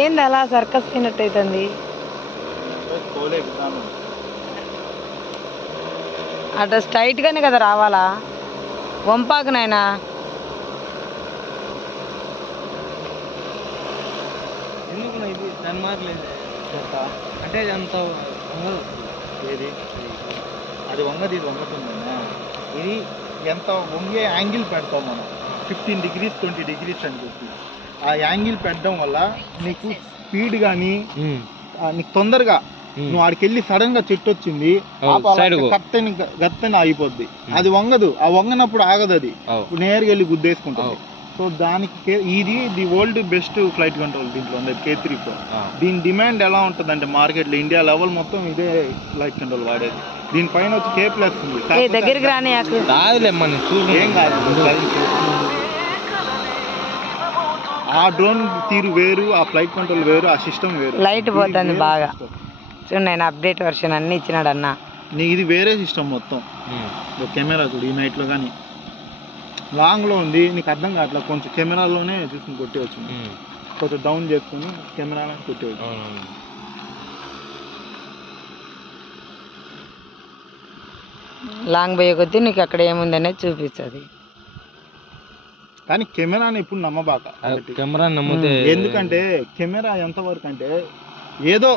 ఏంది అలా సర్కస్ అయినట్టు అవుతుంది? అటు స్ట్రైట్గానే కదా రావాలా, వంపాకు నాయనా. ఎందుకు ఇది దాని మారలేదు అంటే అంత ఏది అది వంగది, ఇది వంగుతుందన్నా. ఇది ఎంత వంగే యాంగిల్ పెడతాం మనం, 15 degrees 20 degrees అని చెప్పి. ఆ యాంగిల్ పెట్టడం వల్ల నీకు స్పీడ్ కానీ నీకు తొందరగా నువ్వు ఆడికి వెళ్ళి సడన్ గా చెట్టు వచ్చింది గత్తని ఆగిపోద్ది. అది వంగదు, ఆ వంగనప్పుడు ఆగదు, అది నేరుగా వెళ్ళి గుద్దేసుకుంటుంది. సో దానికి ఇది the world best flight control దీంట్లో ఉంది K3 Pro. దీని డిమాండ్ ఎలా ఉంటుంది అంటే మార్కెట్లో ఇండియా లెవెల్ మొత్తం ఇదే ఫ్లైట్ కంట్రోల్ వాడేది. దీనిపైన వచ్చి K+ ఉంది. దగ్గరికి రాని ఏం కాదు, ఆ డ్రోన్ తీరు వేరు, ఆ ఫ్లైట్ కంట్రోల్ వేరు, ఆ సిస్టమ్ వేరు. లైట్ పోతుంది బాగా. చూడండి నేను అప్డేట్ వర్షన్ అన్ని ఇచ్చినాడు అన్న. ఇది వేరే సిస్టమ్ మొత్తం. కెమెరా చూడు, ఈ నైట్లో కానీ లాంగ్లో ఉంది, నీకు అర్థం కావట్లా. కొంచెం కెమెరాలోనే చూసుకుని కొట్టేవచ్చు, కొంచెం డౌన్ చేసుకుని కెమెరాలో కొట్టేవచ్చు. లాంగ్ పోయే కొద్దీ నీకు అక్కడ ఏముంది అనేది చూపిస్తుంది. కానీ కెమెరాని ఇప్పుడు నమ్మబాక. కెమెరా నమ్మితే ఎందుకంటే కెమెరా ఎంతవరకు అంటే ఏదో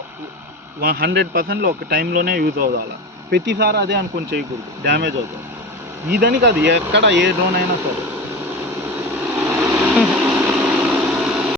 100%లో ఒక టైంలోనే యూజ్ అవ్వాలి, ప్రతిసారి అదే అనుకొని చేయకూడదు, డ్యామేజ్ అవుతుంది. ఇదని కాదు, ఎక్కడ ఏ డ్రోన్ అయినా సరే